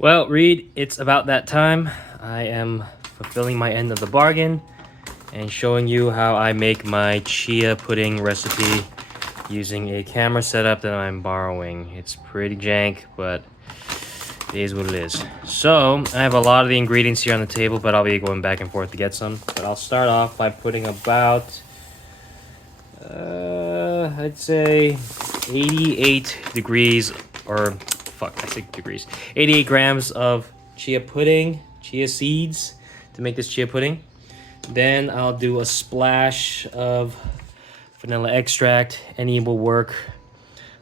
Well, Reed, it's about that time. I am fulfilling my end of the bargain and showing you how I make my chia pudding recipe using a camera setup that I'm borrowing. It's pretty jank, but it is what it is. So, I have a lot of the ingredients here on the table, but I'll be going back and forth to get some. But I'll start off by putting about, I'd say 88 degrees, or fuck, I say degrees. 88 grams of chia pudding, chia seeds to make this chia pudding. Then I'll do a splash of vanilla extract. Any will work.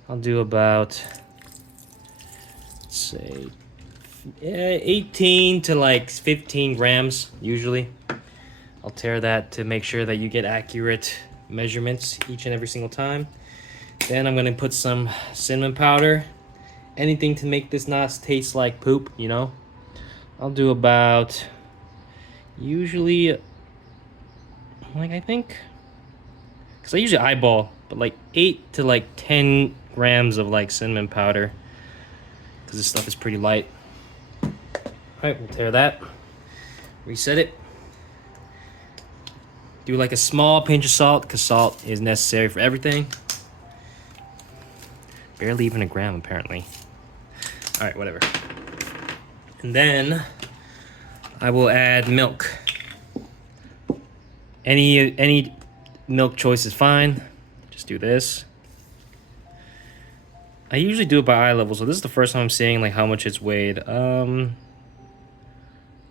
I'll do about, let's say, 18 to like 15 grams usually. I'll tare that to make sure that you get accurate measurements each and every single time. Then I'm gonna put some cinnamon powder. Anything to make this not taste like poop, you know? I'll do about, usually, like I think, because I usually eyeball, but like 8 to like 10 grams of like cinnamon powder, because this stuff is pretty light. Alright, we'll tear that, reset it. Do like a small pinch of salt, because salt is necessary for everything. Barely even a gram, apparently. Alright, whatever. And then I will add milk. Any milk choice is fine. Just do this. I usually do it by eye level, so this is the first time I'm seeing like how much it's weighed.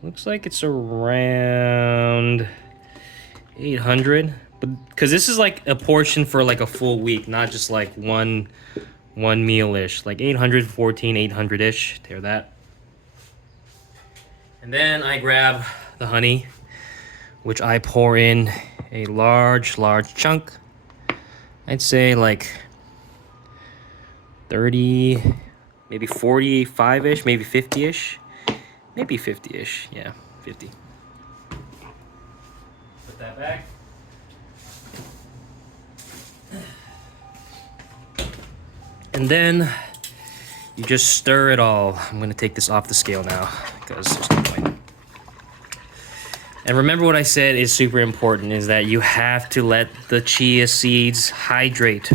Looks like it's around 800, but because this is like a portion for like a full week, not just like one meal-ish. Like 814, 800-ish. Tear that. And then I grab the honey, which I pour in a large chunk. I'd say like 30, maybe 45-ish, maybe 50-ish. Maybe 50-ish, yeah, 50. Put that back. And then you just stir it all. I'm gonna take this off the scale now because there's no point. And remember what I said is super important, is that you have to let the chia seeds hydrate,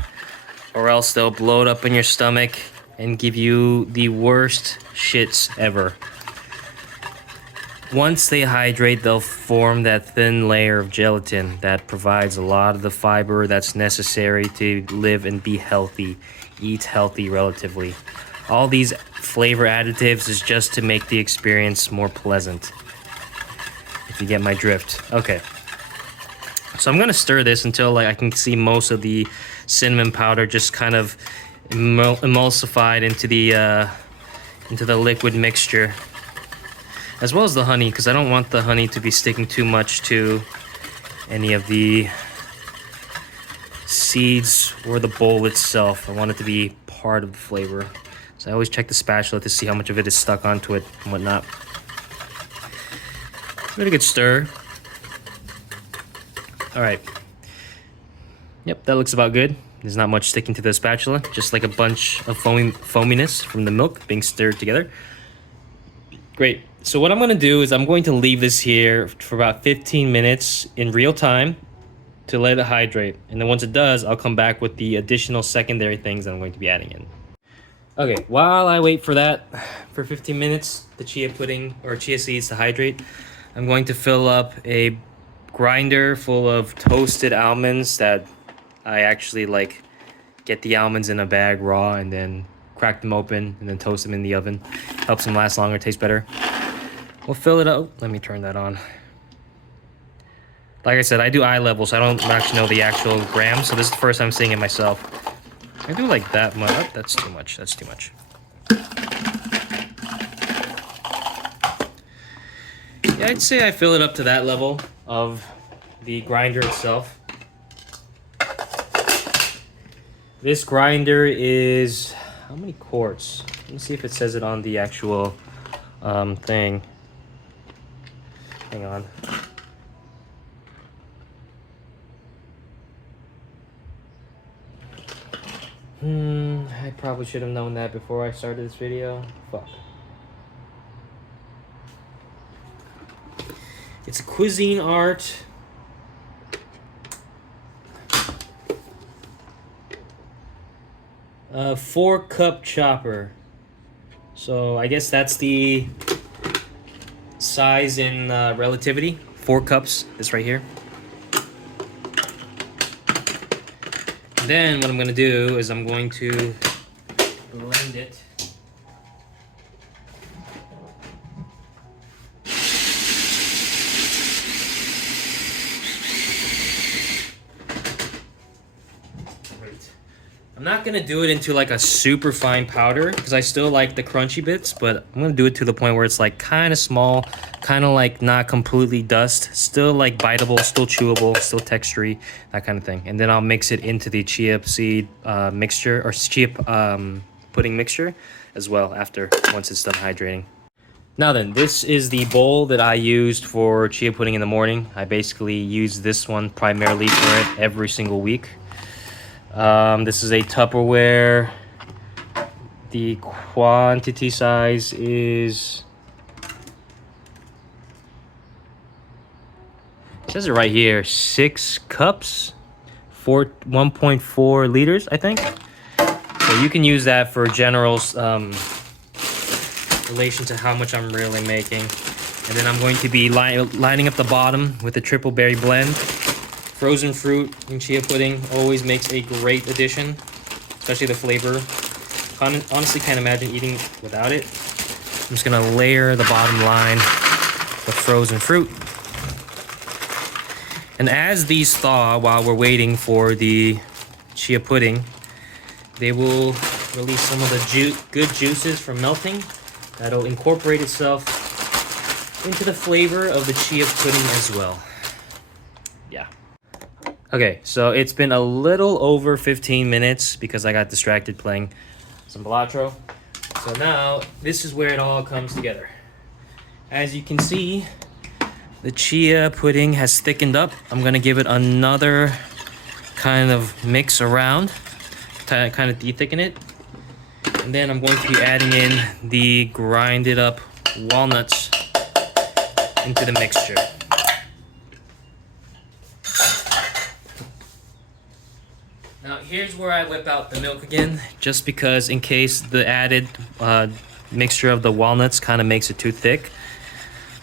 or else they'll bloat up in your stomach and give you the worst shits ever. Once they hydrate, they'll form that thin layer of gelatin that provides a lot of the fiber that's necessary to live and be healthy, eat healthy relatively. All these flavor additives is just to make the experience more pleasant, if you get my drift. Okay. So I'm gonna stir this until like I can see most of the cinnamon powder just kind of emulsified into the liquid mixture, as well as the honey, because I don't want the honey to be sticking too much to any of the seeds or the bowl itself. I want it to be part of the flavor. So I always check the spatula to see how much of it is stuck onto it and whatnot. Give it a good stir. All right. Yep, that looks about good. There's not much sticking to the spatula, just like a bunch of foaminess from the milk being stirred together. Great. So what I'm going to do is I'm going to leave this here for about 15 minutes in real time to let it hydrate. And then once it does, I'll come back with the additional secondary things that I'm going to be adding in. Okay, while I wait for that, for 15 minutes, the chia pudding or chia seeds to hydrate, I'm going to fill up a grinder full of toasted almonds that I actually like get the almonds in a bag raw and then crack them open and then toast them in the oven. Helps them last longer, taste better. We'll fill it up. Let me turn that on. Like I said, I do eye level, so I don't actually know the actual grams, so this is the first time seeing it myself. I do like that much. Oh, that's too much. That's too much. Yeah, I'd say I fill it up to that level of the grinder itself. This grinder is, how many quarts? Let me see if it says it on the actual thing. Hang on. I probably should have known that before I started this video. Fuck. It's a cuisine art. A 4-cup chopper. So I guess that's the size in relativity. 4 cups, this right here. Then what I'm going to do is I'm going to blend it. I'm not gonna do it into like a super fine powder because I still like the crunchy bits, but I'm gonna do it to the point where it's like kind of small, kind of like not completely dust, still like biteable, still chewable, still textury, that kind of thing. And then I'll mix it into the chia seed mixture or chia pudding mixture as well once it's done hydrating. Now then, this is the bowl that I used for chia pudding in the morning. I basically use this one primarily for it every single week. This is a Tupperware. The quantity size is, it says it right here, 6 cups, 1.4 liters, I think. So you can use that for general relation to how much I'm really making. And then I'm going to be lining up the bottom with the triple berry blend. Frozen fruit in chia pudding always makes a great addition, especially the flavor. Honestly, can't imagine eating without it. I'm just gonna layer the bottom line with frozen fruit. And as these thaw while we're waiting for the chia pudding, they will release some of the good juices from melting. That'll incorporate itself into the flavor of the chia pudding as well. Yeah. Okay, so it's been a little over 15 minutes because I got distracted playing some Balatro. So now, this is where it all comes together. As you can see, the chia pudding has thickened up. I'm gonna give it another kind of mix around to kind of de-thicken it. And then I'm going to be adding in the grinded up walnuts into the mixture. Now here's where I whip out the milk again, just because in case the added mixture of the walnuts kind of makes it too thick.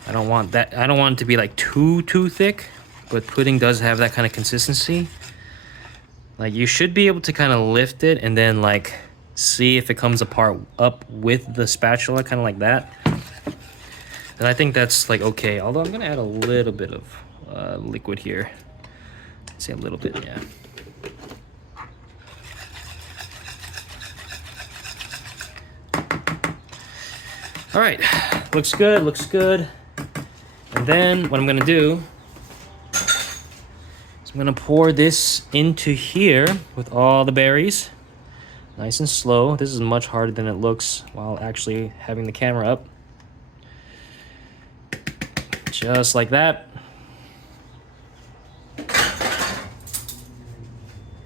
I don't want that. I don't want it to be like too thick, but pudding does have that kind of consistency. Like you should be able to kind of lift it and then like see if it comes apart up with the spatula, kind of like that. And I think that's like okay. Although I'm gonna add a little bit of liquid here. I'd say a little bit, yeah. All right, looks good, looks good. And then what I'm gonna do is I'm gonna pour this into here with all the berries. Nice and slow. This is much harder than it looks while actually having the camera up. Just like that.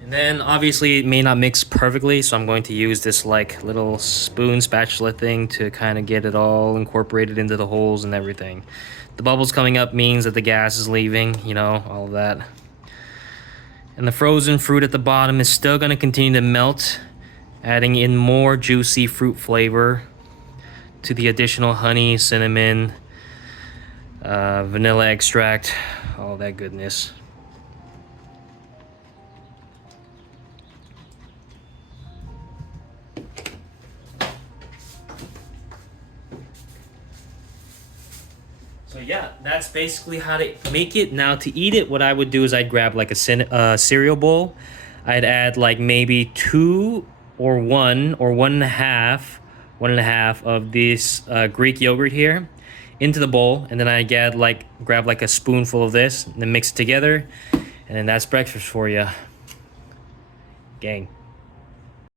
And then obviously it may not mix perfectly, so I'm going to use this like little spoon spatula thing to kind of get it all incorporated into the holes and everything. The bubbles coming up means that the gas is leaving, you know, all of that. And the frozen fruit at the bottom is still going to continue to melt, adding in more juicy fruit flavor to the additional honey, cinnamon, vanilla extract, all that goodness. So yeah, that's basically how to make it. Now to eat it, what I would do is I'd grab like a cereal bowl. I'd add like maybe 2 or 1 or 1.5 of this Greek yogurt here into the bowl, and then I grab like a spoonful of this and then mix it together, and then that's breakfast for you, gang.